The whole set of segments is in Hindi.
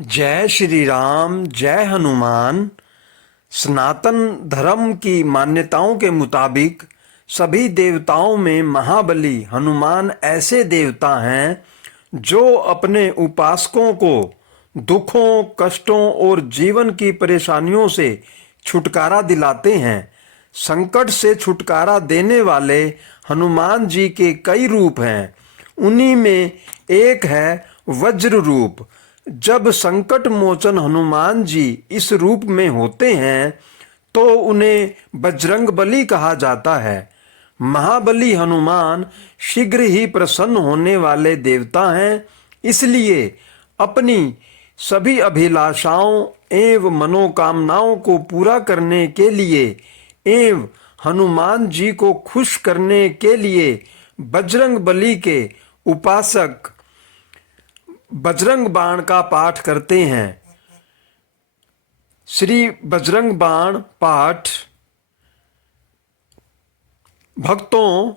जय श्री राम, जय हनुमान। सनातन धर्म की मान्यताओं के मुताबिक सभी देवताओं में महाबली हनुमान ऐसे देवता हैं जो अपने उपासकों को दुखों, कष्टों और जीवन की परेशानियों से छुटकारा दिलाते हैं। संकट से छुटकारा देने वाले हनुमान जी के कई रूप हैं। उन्हीं में एक है वज्र रूप। जब संकट मोचन हनुमान जी इस रूप में होते हैं तो उन्हें बजरंगबली कहा जाता है। महाबली हनुमान शीघ्र ही प्रसन्न होने वाले देवता हैं, इसलिए अपनी सभी अभिलाषाओं एवं मनोकामनाओं को पूरा करने के लिए एवं हनुमान जी को खुश करने के लिए बजरंगबली के उपासक बजरंग बाण का पाठ करते हैं। श्री बजरंग बाण पाठ भक्तों,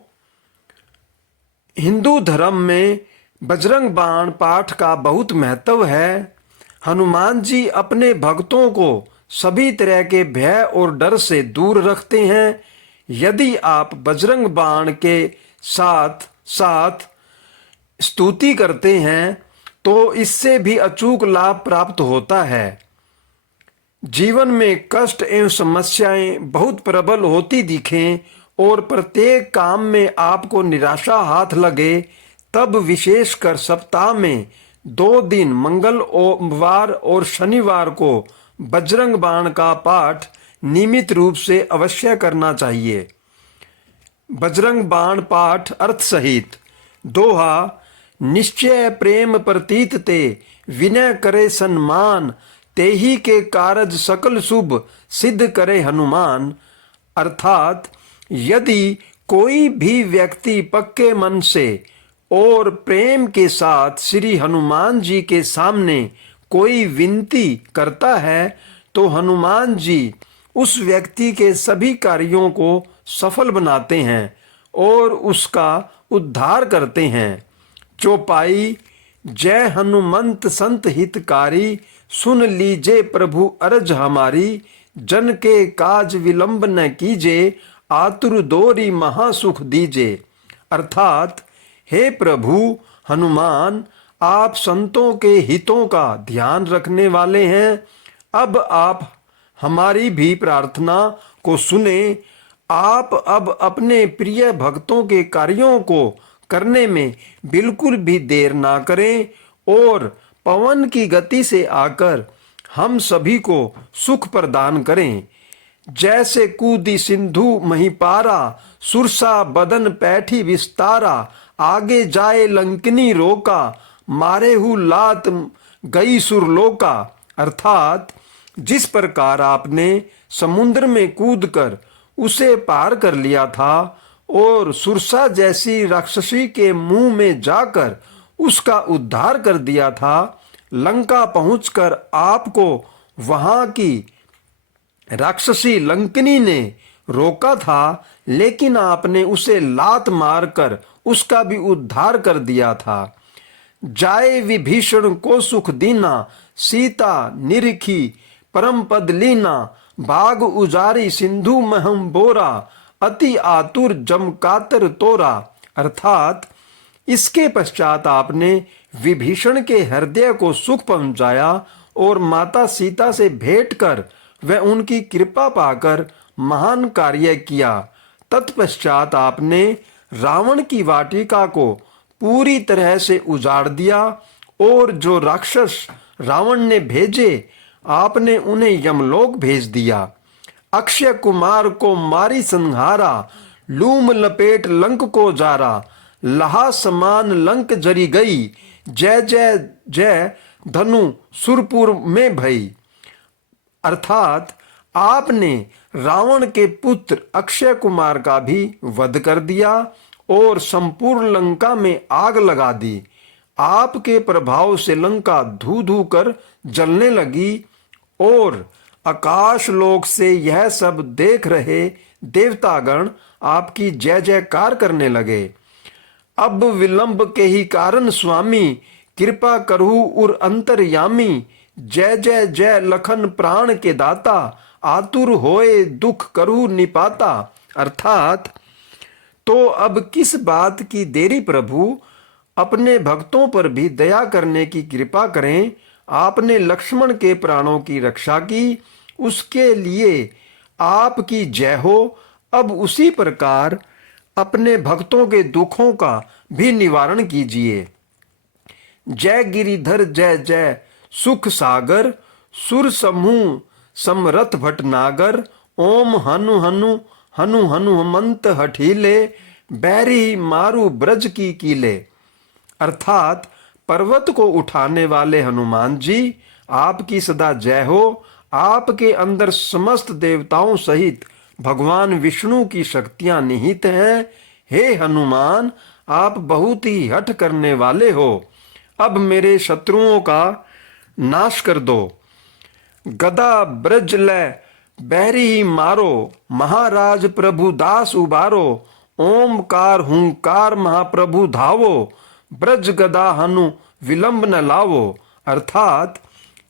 हिंदू धर्म में बजरंग बाण पाठ का बहुत महत्व है। हनुमान जी अपने भक्तों को सभी तरह के भय और डर से दूर रखते हैं। यदि आप बजरंग बाण के साथ साथ स्तुति करते हैं तो इससे भी अचूक लाभ प्राप्त होता है। जीवन में कष्ट एवं समस्याएं बहुत प्रबल होती दिखें और प्रत्येक काम में आपको निराशा हाथ लगे, तब विशेषकर सप्ताह में 2 दिन मंगलवार और शनिवार को बजरंग बाण का पाठ नियमित रूप से अवश्य करना चाहिए। बजरंग बाण पाठ अर्थ सहित। दोहा: निश्चय प्रेम प्रतीत ते विनय करे सन्मान, तेहि के कारज सकल शुभ सिद्ध करे हनुमान। अर्थात यदि कोई भी व्यक्ति पक्के मन से और प्रेम के साथ श्री हनुमान जी के सामने कोई विनती करता है तो हनुमान जी उस व्यक्ति के सभी कार्यों को सफल बनाते हैं और उसका उद्धार करते हैं। चौपाई: जय हनुमंत संत हितकारी, सुन लीजे प्रभु अरज हमारी। जन के काज विलंब न कीजे, आतुर दोरी महासुख दीजे। अर्थात हे प्रभु हनुमान, आप संतों के हितों का ध्यान रखने वाले हैं। अब आप हमारी भी प्रार्थना को सुने। आप अब अपने प्रिय भक्तों के कार्यों को करने में बिल्कुल भी देर ना करें और पवन की गति से आकर हम सभी को सुख प्रदान करें। जैसे कूदी सिंधु महिपारा, सुरसा बदन पैठी विस्तारा। आगे जाए लंकिनी रोका, मारे हु लात गई सुरलोका। अर्थात जिस प्रकार आपने समुद्र में कूदकर उसे पार कर लिया था और सुरसा जैसी राक्षसी के मुंह में जाकर उसका उद्धार कर दिया था, लंका पहुंचकर आपको वहां की राक्षसी लंकिनी ने रोका था, लेकिन आपने उसे लात मारकर उसका भी उद्धार कर दिया था। जाए विभीषण को सुख दीना, सीता निरखी परम पद लीना। बाग उजारी सिंधु महम बोरा, अति आतुर जम कातर तोरा। अर्थात इसके पश्चात आपने विभीषण के हृदय को सुख पहुंचाया और माता सीता से भेंट कर व उनकी कृपा पाकर महान कार्य किया। तत्पश्चात आपने रावण की वाटिका को पूरी तरह से उजाड़ दिया और जो राक्षस रावण ने भेजे आपने उन्हें यमलोक भेज दिया। अक्षय कुमार को मारी संहारा, लूम लपेट लंक को जारा। लहा समान लंक जरी गई, जय जय जय धनु सुरपुर में भई। अर्थात आपने रावण के पुत्र अक्षय कुमार का भी वध कर दिया और संपूर्ण लंका में आग लगा दी। आपके प्रभाव से लंका धू धू कर जलने लगी और आकाश लोक से यह सब देख रहे देवतागण आपकी जय जयकार करने लगे। अब विलंब के ही कारण स्वामी, कृपा करहु उर अंतर्यामी। जय जय जय लखन प्राण के दाता, आतुर होए दुख करू निपाता। अर्थात तो अब किस बात की देरी प्रभु, अपने भक्तों पर भी दया करने की कृपा करें। आपने लक्ष्मण के प्राणों की रक्षा की, उसके लिए आपकी जय हो। अब उसी प्रकार अपने भक्तों के दुखों का भी निवारण कीजिए। जय गिरिधर जय जय सुख सागर, सुर समूह समरथ भटनागर। ओम हनु हनु हनु हनुमंत हठीले, बैरी मारू ब्रज की कीले। अर्थात पर्वत को उठाने वाले हनुमान जी, आपकी सदा जय हो। आपके अंदर समस्त देवताओं सहित भगवान विष्णु की शक्तियां निहित हैं। हे हनुमान, आप बहुत ही हठ करने वाले हो। अब मेरे शत्रुओं का नाश कर दो। गदा ब्रज लै बहरी ही मारो, महाराज प्रभु दास उबारो। ओमकार हुंकार महाप्रभु धावो, ब्रज गदा हनु विलंब न लावो। अर्थात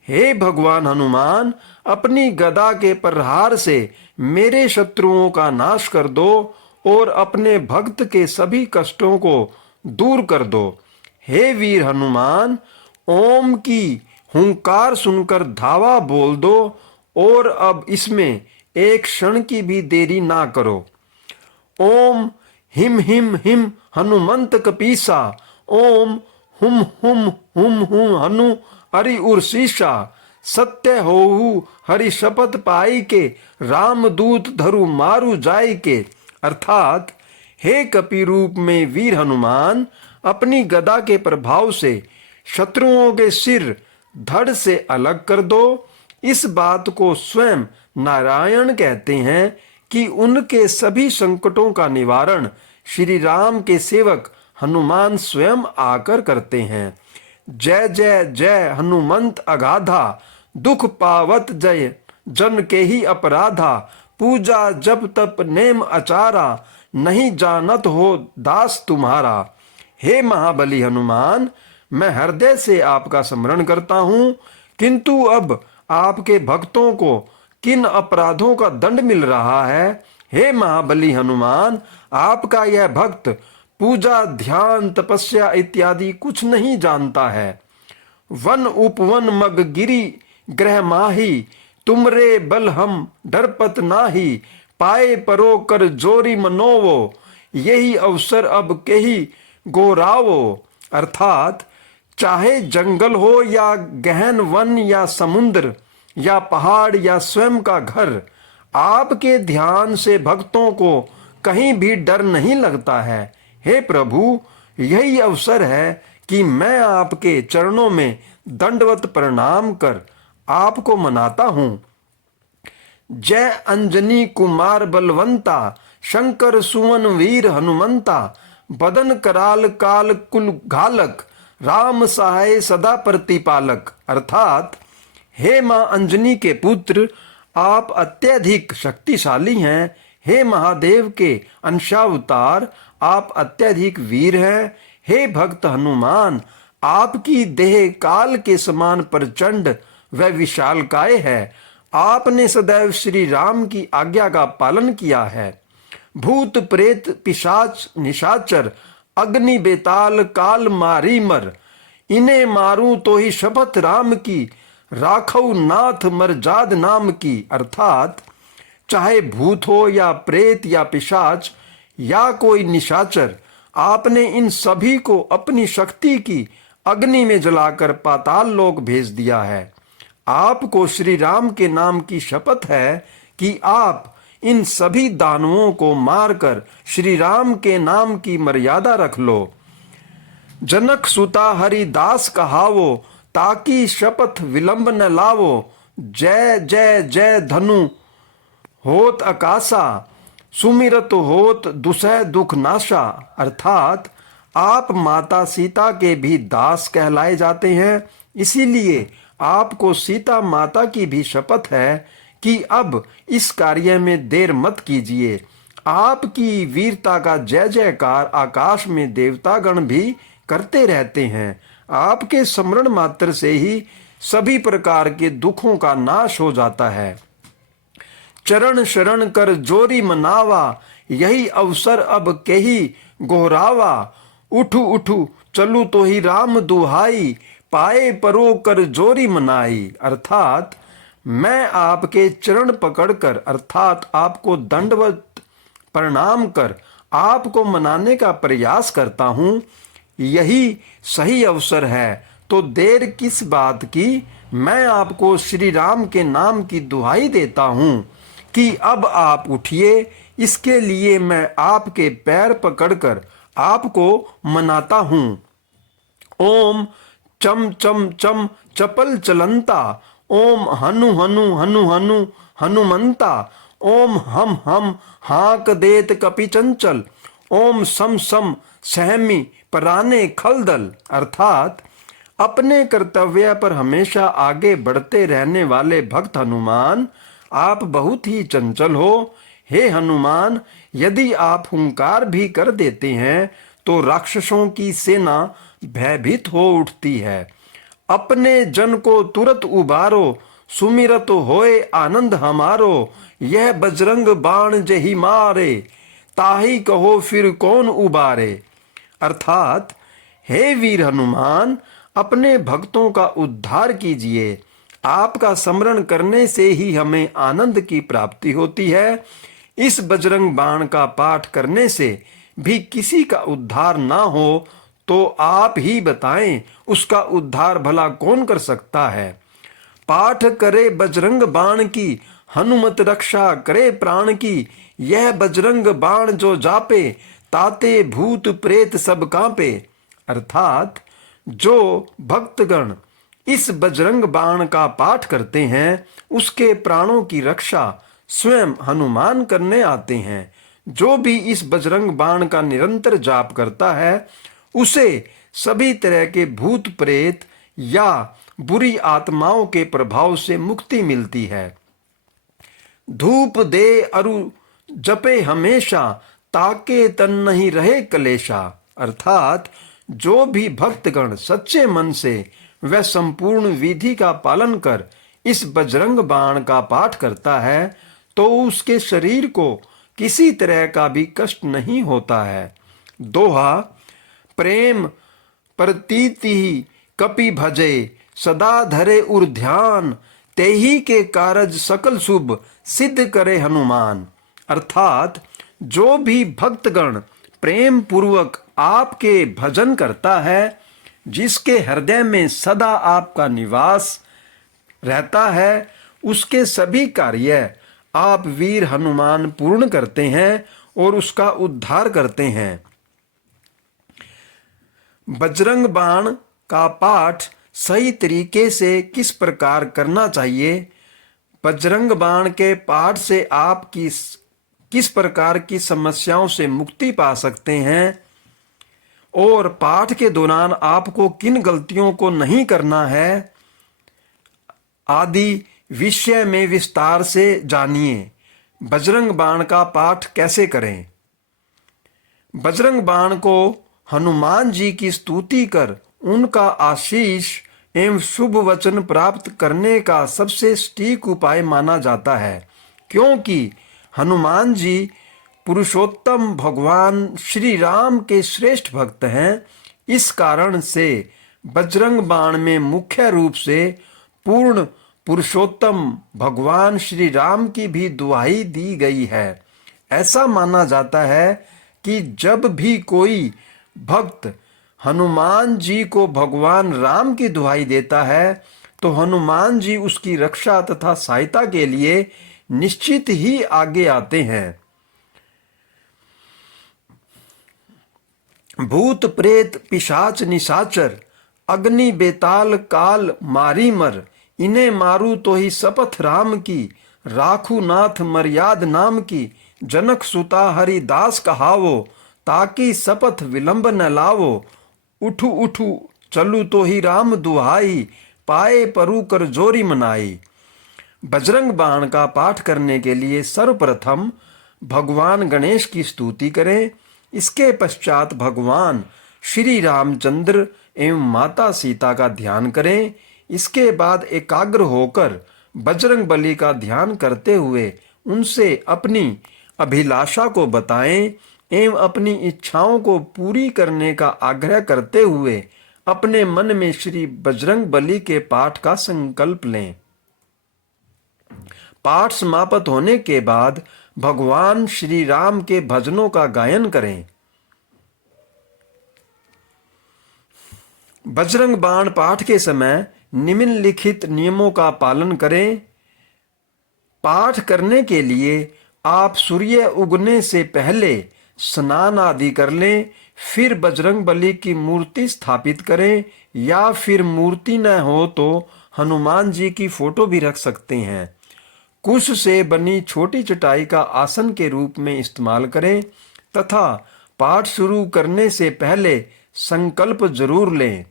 हे भगवान हनुमान, अपनी गदा के प्रहार से मेरे शत्रुओं का नाश कर दो और अपने भक्त के सभी कष्टों को दूर कर दो। हे वीर हनुमान, ओम की हुंकार सुनकर धावा बोल दो और अब इसमें एक क्षण की भी देरी ना करो। ओम हिम हिम हिम हनुमंत कपीसा, ओम हुम हुम हुम हुम हनु हरि उर्शीषा। सत्य होहु हरि शपथ पाई के, रामदूत धरु मारु जाय के। अर्थात हे कपि रूप में वीर हनुमान, अपनी गदा के प्रभाव से शत्रुओं के सिर धड़ से अलग कर दो। इस बात को स्वयं नारायण कहते हैं कि उनके सभी संकटों का निवारण श्री राम के सेवक हनुमान स्वयं आकर करते हैं। जय जय जय हनुमंत अगाधा, दुख पावत जय जन के ही अपराधा। पूजा जब तप नेम अचारा, नहीं जानत हो दास तुम्हारा। हे महाबली हनुमान, मैं हृदय से आपका स्मरण करता हूँ, किंतु अब आपके भक्तों को किन अपराधों का दंड मिल रहा है। हे महाबली हनुमान, आपका यह भक्त पूजा ध्यान तपस्या इत्यादि कुछ नहीं जानता है। वन उपवन मग गिरी ग्रह माही, तुमरे बल हम डरपत नाही। पाए परो कर जोरी मनोवो, यही अवसर अब केही गोरावो। अर्थात चाहे जंगल हो या गहन वन या समुद्र या पहाड़ या स्वयं का घर, आपके ध्यान से भक्तों को कहीं भी डर नहीं लगता है। हे प्रभु, यही अवसर है कि मैं आपके चरणों में दंडवत प्रणाम कर आपको मनाता हूँ। जय अंजनी कुमार बलवंता, शंकर सुवन वीर हनुमंता। बदन कराल काल कुल घालक, राम सहाय सदा प्रतिपालक। अर्थात हे मां अंजनी के पुत्र, आप अत्यधिक शक्तिशाली हैं। हे महादेव के अंशावतार, आप अत्यधिक वीर हैं। हे भक्त हनुमान, आपकी देह काल के समान प्रचंड व विशालकाय है। आपने सदैव श्री राम की आज्ञा का पालन किया है। भूत प्रेत पिशाच निशाचर, अग्नि बेताल काल मारी मर। इन्हें मारूं तो ही शपथ राम की, राखौ नाथ मरजाद नाम की। अर्थात चाहे भूत हो या प्रेत या पिशाच या कोई निशाचर, आपने इन सभी को अपनी शक्ति की अग्नि में जलाकर पाताल लोक भेज दिया है। आपको श्री राम के नाम की शपथ है कि आप इन सभी दानवों को मारकर श्री राम के नाम की मर्यादा रख लो। जनक सुता हरिदास कहावो, ताकि शपथ विलंब न लावो। जय जय जय धनु होत आकाशा, सुमिरत होत दुसह दुख नाशा। अर्थात आप माता सीता के भी दास कहलाए जाते हैं, इसीलिए आपको सीता माता की भी शपथ है कि अब इस कार्य में देर मत कीजिए। आपकी वीरता का जय जयकार आकाश में देवतागण भी करते रहते हैं। आपके स्मरण मात्र से ही सभी प्रकार के दुखों का नाश हो जाता है। चरण शरण कर जोरी मनावा, यही अवसर अब कही गोहरावा। उठू उठू चलू तो ही राम दुहाई, पाए परो कर जोरी मनाई। अर्थात मैं आपके चरण पकड़कर अर्थात आपको दंडवत प्रणाम कर आपको मनाने का प्रयास करता हूँ। यही सही अवसर है, तो देर किस बात की। मैं आपको श्री राम के नाम की दुहाई देता हूँ कि अब आप उठिए। इसके लिए मैं आपके पैर पकड़कर आपको मनाता हूँ। ओम चम चम चम चपल चलंता, ओम हनु हनु हनु हनु हनुमंता, ओम हम हाक देत कपि चंचल, ओम सम सम सहमी पराने खलदल। अर्थात अपने कर्तव्य पर हमेशा आगे बढ़ते रहने वाले भक्त हनुमान, आप बहुत ही चंचल हो। हे हनुमान, यदि आप हुंकार भी कर देते हैं तो राक्षसों की सेना भयभीत हो उठती है। अपने जन को तुरंत उबारो, सुमिरत होए आनंद हमारो। यह बजरंग बाण जही मारे, ताही कहो फिर कौन उबारे। अर्थात हे वीर हनुमान, अपने भक्तों का उद्धार कीजिए। आपका स्मरण करने से ही हमें आनंद की प्राप्ति होती है। इस बजरंग बाण का पाठ करने से भी किसी का उद्धार ना हो तो आप ही बताएं, उसका उद्धार भला कौन कर सकता है। पाठ करे बजरंग बाण की, हनुमत रक्षा करे प्राण की। यह बजरंग बाण जो जापे, ताते भूत प्रेत सब कांपे। अर्थात जो भक्तगण इस बजरंग बाण का पाठ करते हैं, उसके प्राणों की रक्षा स्वयं हनुमान करने आते हैं। जो भी इस बजरंग बाण का निरंतर जाप करता है, उसे सभी तरह के भूत प्रेत या बुरी आत्माओं के प्रभाव से मुक्ति मिलती है। धूप दे अरु जपे हमेशा, ताके तन नहीं रहे कलेशा। अर्थात जो भी भक्तगण सच्चे मन से वह संपूर्ण विधि का पालन कर इस बजरंग बाण का पाठ करता है, तो उसके शरीर को किसी तरह का भी कष्ट नहीं होता है। दोहा, प्रेम प्रतीति कपि भजे, सदा धरे उर ध्यान, तेही के कारज सकल शुभ, सिद्ध करे हनुमान। अर्थात जो भी भक्तगण प्रेम पूर्वक आपके भजन करता है, जिसके हृदय में सदा आपका निवास रहता है, उसके सभी कार्य आप वीर हनुमान पूर्ण करते हैं और उसका उद्धार करते हैं। बजरंग बाण का पाठ सही तरीके से किस प्रकार करना चाहिए, बजरंग बाण के पाठ से आप किस प्रकार की समस्याओं से मुक्ति पा सकते हैं और पाठ के दौरान आपको किन गलतियों को नहीं करना है, आदि विषय में विस्तार से जानिए। बजरंग बाण का पाठ कैसे करें। बजरंग बाण को हनुमान जी की स्तुति कर उनका आशीष एवं शुभ वचन प्राप्त करने का सबसे सटीक उपाय माना जाता है, क्योंकि हनुमान जी पुरुषोत्तम भगवान श्री राम के श्रेष्ठ भक्त हैं। इस कारण से बजरंग बाण में मुख्य रूप से पूर्ण पुरुषोत्तम भगवान श्री राम की भी दुहाई दी गई है। ऐसा माना जाता है कि जब भी कोई भक्त हनुमान जी को भगवान राम की दुहाई देता है, तो हनुमान जी उसकी रक्षा तथा सहायता के लिए निश्चित ही आगे आते हैं। भूत प्रेत पिशाच निशाचर, अग्नि बेताल काल मारी मर, इन्हें मारू तो ही शपथ राम की, राखू नाथ मर्याद नाम की, जनक सुता हरिदास कहावो, ताकि शपथ विलंब न लावो, उठू उठू चलू तो ही राम दुहाई, पाए परु कर जोरी मनाई। बजरंग बाण का पाठ करने के लिए सर्वप्रथम भगवान गणेश की स्तुति करें। इसके पश्चात भगवान श्री रामचंद्र एवं माता सीता का ध्यान करें। इसके बाद एकाग्र होकर बजरंग बली का ध्यान करते हुए उनसे अपनी अभिलाषा को बताएं एवं अपनी इच्छाओं को पूरी करने का आग्रह करते हुए अपने मन में श्री बजरंग बली के पाठ का संकल्प लें। पाठ समाप्त होने के बाद भगवान श्री राम के भजनों का गायन करें। बजरंग बाण पाठ के समय निम्नलिखित नियमों का पालन करें। पाठ करने के लिए आप सूर्य उगने से पहले स्नान आदि कर लें, फिर बजरंग बली की मूर्ति स्थापित करें या फिर मूर्ति न हो तो हनुमान जी की फोटो भी रख सकते हैं। कुश से बनी छोटी चटाई का आसन के रूप में इस्तेमाल करें तथा पाठ शुरू करने से पहले संकल्प जरूर लें।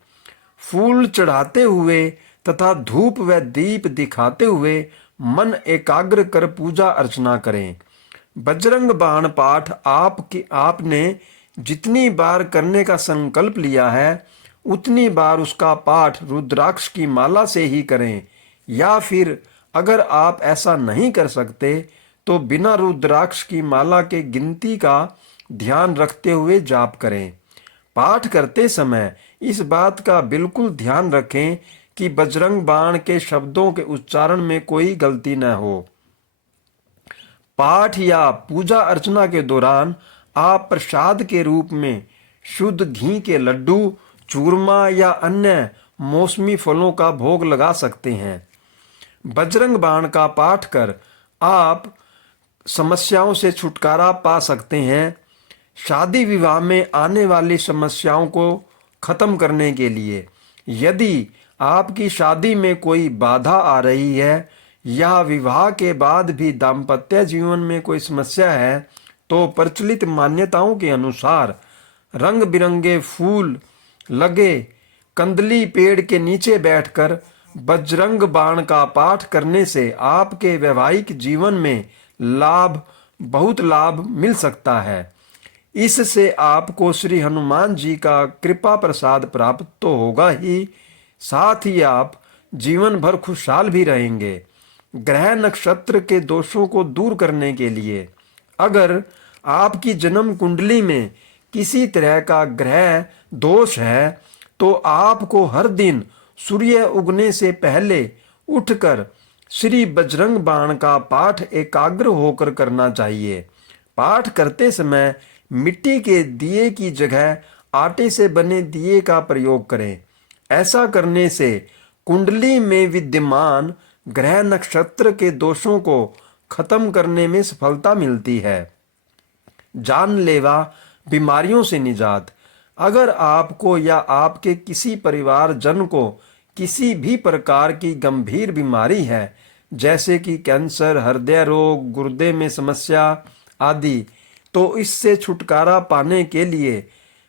फूल चढ़ाते हुए तथा धूप व दीप दिखाते हुए मन एकाग्र कर पूजा अर्चना करें। बजरंग बाण पाठ आपने जितनी बार करने का संकल्प लिया है उतनी बार उसका पाठ रुद्राक्ष की माला से ही करें, या फिर अगर आप ऐसा नहीं कर सकते तो बिना रुद्राक्ष की माला के गिनती का ध्यान रखते हुए जाप करें। पाठ करते समय इस बात का बिल्कुल ध्यान रखें कि बजरंग बाण के शब्दों के उच्चारण में कोई गलती न हो। पाठ या पूजा अर्चना के दौरान आप प्रसाद के रूप में शुद्ध घी के लड्डू, चूरमा या अन्य मौसमी फलों का भोग लगा सकते हैं। बजरंग बाण का पाठ कर आप समस्याओं से छुटकारा पा सकते हैं। शादी विवाह में आने वाली समस्याओं को खत्म करने के लिए यदि आपकी शादी में कोई बाधा आ रही है या विवाह के बाद भी दाम्पत्य जीवन में कोई समस्या है तो प्रचलित मान्यताओं के अनुसार रंग बिरंगे फूल लगे कंदली पेड़ के नीचे बैठकर बजरंग बाण का पाठ करने से आपके वैवाहिक जीवन में बहुत लाभ मिल सकता है। इससे आपको श्री हनुमान जी का कृपा प्रसाद प्राप्त तो होगा ही, साथ ही आप जीवन भर खुशहाल भी रहेंगे। ग्रह नक्षत्र के दोषों को दूर करने के लिए अगर आपकी जन्म कुंडली में किसी तरह का ग्रह दोष है तो आपको हर दिन सूर्य उगने से पहले उठकर श्री बजरंग बाण का पाठ एकाग्र होकर करना चाहिए। पाठ करते समय मिट्टी के दिए की जगह आटे से बने दिए का प्रयोग करें। ऐसा करने से कुंडली में विद्यमान ग्रह नक्षत्र के दोषों को खत्म करने में सफलता मिलती है। जानलेवा बीमारियों से निजात। अगर आपको या आपके किसी परिवारजन को किसी भी प्रकार की गंभीर बीमारी है जैसे कि कैंसर, हृदय रोग, गुर्दे में समस्या आदि, तो इससे छुटकारा पाने के लिए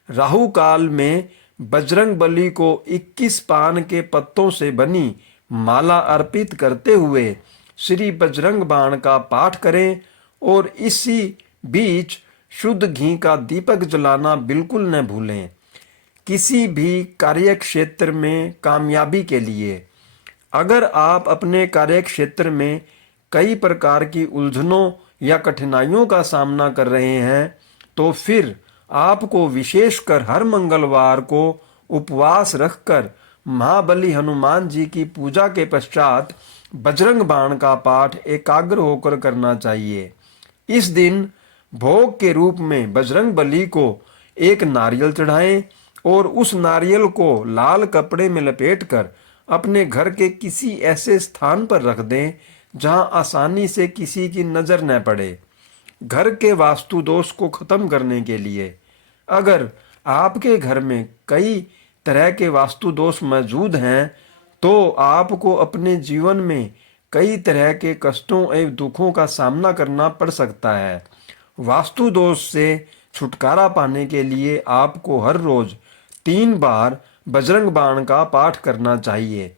राहु काल में बजरंग बली को 21 पान के पत्तों से बनी माला अर्पित करते हुए श्री बजरंग बाण का पाठ करें और इसी बीच शुद्ध घी का दीपक जलाना बिल्कुल न भूलें। किसी भी कार्य क्षेत्र में कामयाबी के लिए अगर आप अपने कार्य क्षेत्र में कई प्रकार की उलझनों या कठिनाइयों का सामना कर रहे हैं तो फिर आपको विशेषकर हर मंगलवार को उपवास रखकर महाबली हनुमान जी की पूजा के पश्चात बजरंग बाण का पाठ एकाग्र होकर करना चाहिए। इस दिन भोग के रूप में बजरंग बली को एक नारियल चढ़ाएं और उस नारियल को लाल कपड़े में लपेटकर अपने घर के किसी ऐसे स्थान पर रख दें जहां आसानी से किसी की नजर न पड़े। घर के वास्तु दोष को खत्म करने के लिए अगर आपके घर में कई तरह के वास्तु दोष मौजूद हैं तो आपको अपने जीवन में कई तरह के कष्टों एवं दुखों का सामना करना पड़ सकता है। वास्तु दोष से छुटकारा पाने के लिए आपको हर रोज 3 बार बजरंग बाण का पाठ करना चाहिए।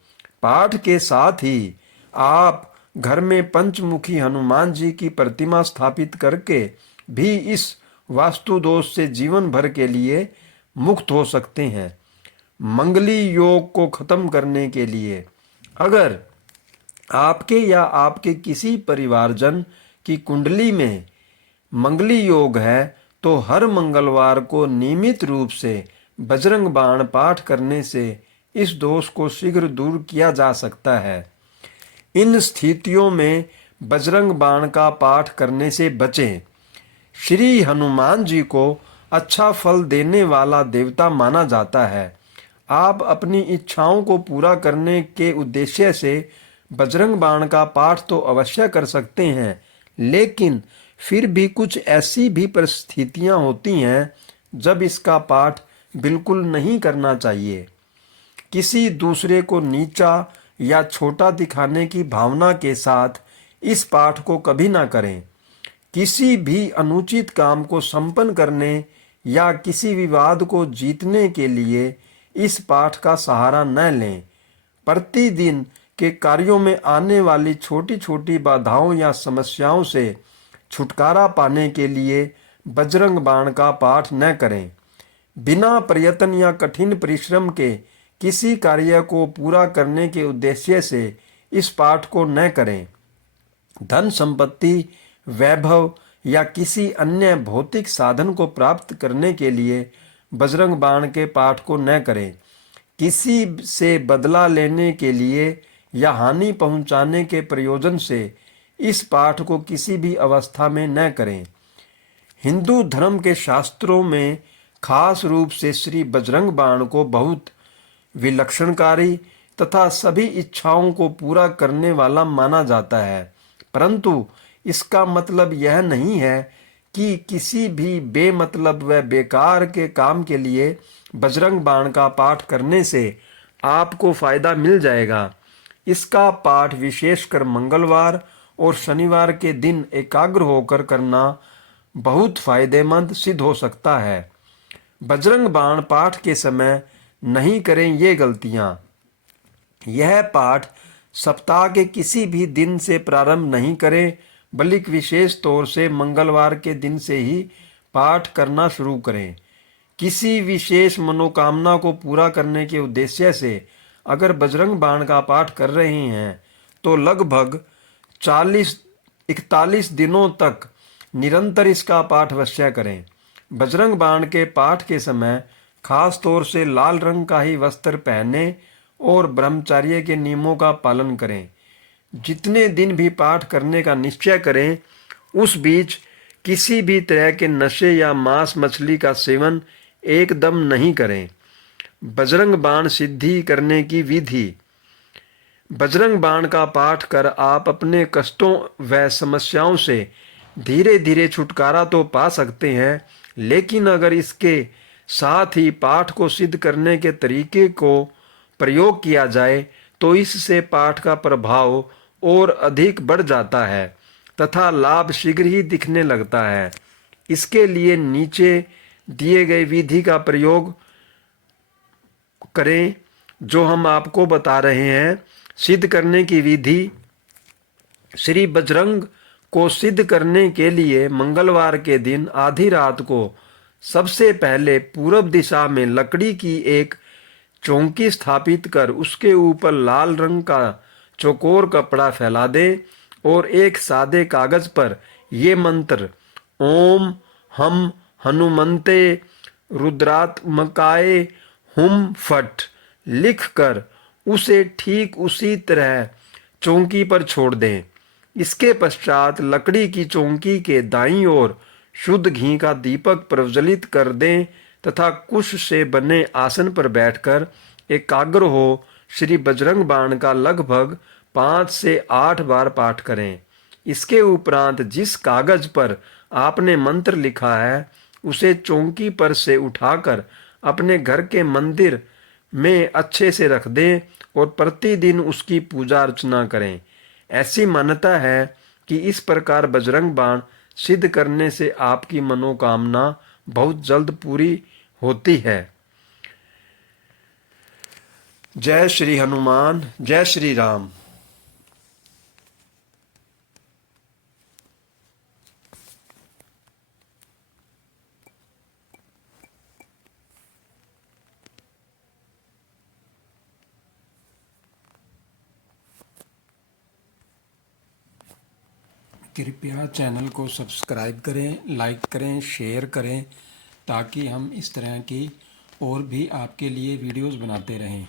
पाठ के साथ ही आप घर में पंचमुखी हनुमान जी की प्रतिमा स्थापित करके भी इस वास्तु दोष से जीवन भर के लिए मुक्त हो सकते हैं। मंगली योग को खत्म करने के लिए अगर आपके या आपके किसी परिवारजन की कुंडली में मंगली योग है तो हर मंगलवार को नियमित रूप से बजरंग बाण पाठ करने से इस दोष को शीघ्र दूर किया जा सकता है। इन स्थितियों में बजरंग बाण का पाठ करने से बचें। श्री हनुमान जी को अच्छा फल देने वाला देवता माना जाता है। आप अपनी इच्छाओं को पूरा करने के उद्देश्य से बजरंग बाण का पाठ तो अवश्य कर सकते हैं, लेकिन फिर भी कुछ ऐसी भी परिस्थितियां होती हैं जब इसका पाठ बिल्कुल नहीं करना चाहिए। किसी दूसरे को नीचा या छोटा दिखाने की भावना के साथ इस पाठ को कभी ना करें। किसी भी अनुचित काम को संपन्न करने या किसी विवाद को जीतने के लिए इस पाठ का सहारा न लें। प्रतिदिन के कार्यों में आने वाली छोटी छोटी बाधाओं या समस्याओं से छुटकारा पाने के लिए बजरंग बाण का पाठ न करें। बिना प्रयत्न या कठिन परिश्रम के किसी कार्य को पूरा करने के उद्देश्य से इस पाठ को न करें। धन संपत्ति, वैभव या किसी अन्य भौतिक साधन को प्राप्त करने के लिए बजरंग बाण के पाठ को न करें। किसी से बदला लेने के लिए या हानि पहुंचाने के प्रयोजन से इस पाठ को किसी भी अवस्था में न करें। हिंदू धर्म के शास्त्रों में खास रूप से श्री बजरंग बाण को बहुत विलक्षणकारी तथा सभी इच्छाओं को पूरा करने वाला माना जाता है, परंतु इसका मतलब यह नहीं है कि किसी भी बेमतलब व बेकार के काम के लिए बजरंग बाण का पाठ करने से आपको फायदा मिल जाएगा। इसका पाठ विशेषकर मंगलवार और शनिवार के दिन एकाग्र होकर करना बहुत फायदेमंद सिद्ध हो सकता है। बजरंग बाण पाठ के समय नहीं करें ये गलतियां। यह पाठ सप्ताह के किसी भी दिन से प्रारंभ नहीं करें, बल्कि विशेष तौर से मंगलवार के दिन से ही पाठ करना शुरू करें। किसी विशेष मनोकामना को पूरा करने के उद्देश्य से अगर बजरंग बाण का पाठ कर रहे हैं तो लगभग 40-41 दिनों तक निरंतर इसका पाठ अवश्य करें। बजरंग बाण के पाठ के समय खास तौर से लाल रंग का ही वस्त्र पहने और ब्रह्मचर्य के नियमों का पालन करें। जितने दिन भी पाठ करने का निश्चय करें, उस बीच किसी भी तरह के नशे या मांस मछली का सेवन एकदम नहीं करें। बजरंग बाण सिद्धि करने की विधि। बजरंग बाण का पाठ कर आप अपने कष्टों व समस्याओं से धीरे धीरे छुटकारा तो पा सकते हैं, लेकिन अगर इसके साथ ही पाठ को सिद्ध करने के तरीके को प्रयोग किया जाए तो इससे पाठ का प्रभाव और अधिक बढ़ जाता है तथा लाभ शीघ्र ही दिखने लगता है। इसके लिए नीचे दिए गए विधि का प्रयोग करें जो हम आपको बता रहे हैं। सिद्ध करने की विधि। श्री बजरंग को सिद्ध करने के लिए मंगलवार के दिन आधी रात को सबसे पहले पूर्व दिशा में लकड़ी की एक चौकी स्थापित कर उसके ऊपर लाल रंग का चौकोर कपड़ा फैला दें और एक सादे कागज पर ये मंत्र ओम हम हनुमंते रुद्रात्मकाय हुम फट लिख कर उसे ठीक उसी तरह चौकी पर छोड़ दें। इसके पश्चात लकड़ी की चौकी के दाईं ओर शुद्ध घी का दीपक प्रज्वलित कर दें तथा कुश से बने आसन पर बैठकर एकाग्र हो श्री बजरंग बाण का लगभग 5 से 8 बार पाठ करें। इसके उपरांत जिस कागज पर आपने मंत्र लिखा है उसे चौकी पर से उठाकर अपने घर के मंदिर में अच्छे से रख दें और प्रतिदिन उसकी पूजा अर्चना करें। ऐसी मान्यता है कि इस प्रकार बजरंग बाण सिद्ध करने से आपकी मनोकामना बहुत जल्द पूरी होती है। जय श्री हनुमान, जय श्री राम। कृपया चैनल को सब्सक्राइब करें, लाइक करें, शेयर करें ताकि हम इस तरह की और भी आपके लिए वीडियोस बनाते रहें।